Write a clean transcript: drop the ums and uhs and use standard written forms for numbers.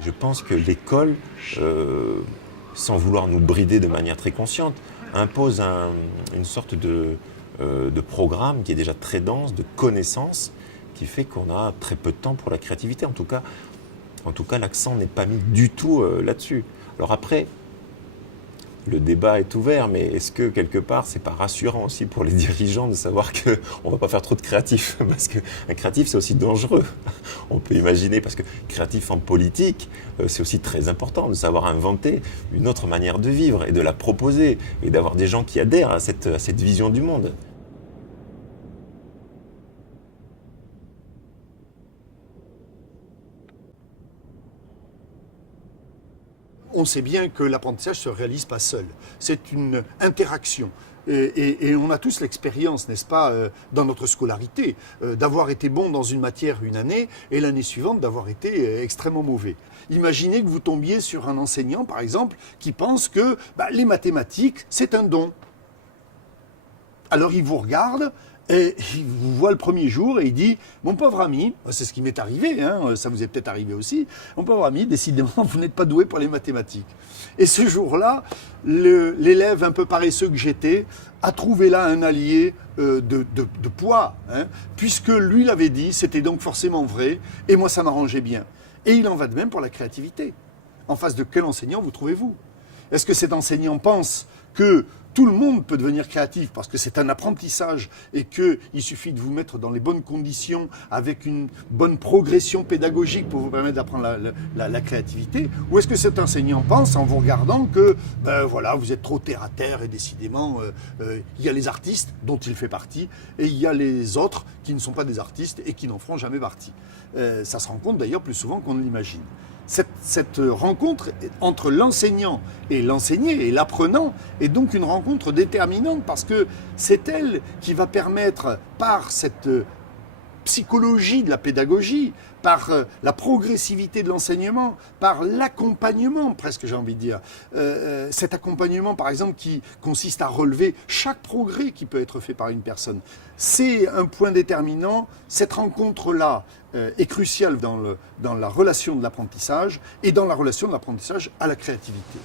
Je pense que l'école, sans vouloir nous brider de manière très consciente, impose une sorte de programme qui est déjà très dense, de connaissances, qui fait qu'on a très peu de temps pour la créativité. En tout cas, l'accent n'est pas mis du tout là-dessus. Alors après, le débat est ouvert, mais est-ce que quelque part, c'est pas rassurant aussi pour les dirigeants de savoir qu'on va pas faire trop de créatif? Parce qu'un créatif, c'est aussi dangereux. On peut imaginer, parce que créatif en politique, c'est aussi très important de savoir inventer une autre manière de vivre et de la proposer et d'avoir des gens qui adhèrent à cette vision du monde. On sait bien que l'apprentissage ne se réalise pas seul. C'est une interaction. Et on a tous l'expérience, n'est-ce pas, dans notre scolarité, d'avoir été bon dans une matière une année et l'année suivante d'avoir été extrêmement mauvais. Imaginez que vous tombiez sur un enseignant, par exemple, qui pense que les mathématiques, c'est un don. Alors il vous regarde et il vous voit le premier jour et il dit « Mon pauvre ami, c'est ce qui m'est arrivé, hein, ça vous est peut-être arrivé aussi, mon pauvre ami, décidément, vous n'êtes pas doué pour les mathématiques. » Et ce jour-là, l'élève un peu paresseux que j'étais a trouvé là un allié de poids, hein, puisque lui l'avait dit, c'était donc forcément vrai, et moi ça m'arrangeait bien. Et il en va de même pour la créativité. En face de quel enseignant vous trouvez-vous? Est-ce que cet enseignant pense que tout le monde peut devenir créatif parce que c'est un apprentissage et qu'il suffit de vous mettre dans les bonnes conditions avec une bonne progression pédagogique pour vous permettre d'apprendre la créativité? Ou est-ce que cet enseignant pense en vous regardant que voilà, vous êtes trop terre à terre et décidément il y a les artistes dont il fait partie et il y a les autres qui ne sont pas des artistes et qui n'en feront jamais partie. Ça se rencontre d'ailleurs plus souvent qu'on ne l'imagine. Cette rencontre entre l'enseignant et l'enseigné et l'apprenant est donc une rencontre déterminante parce que c'est elle qui va permettre, par cette psychologie de la pédagogie, par la progressivité de l'enseignement, par l'accompagnement, presque j'ai envie de dire. Cet accompagnement, par exemple, qui consiste à relever chaque progrès qui peut être fait par une personne. C'est un point déterminant. Cette rencontre-là est cruciale dans la relation de l'apprentissage et dans la relation de l'apprentissage à la créativité.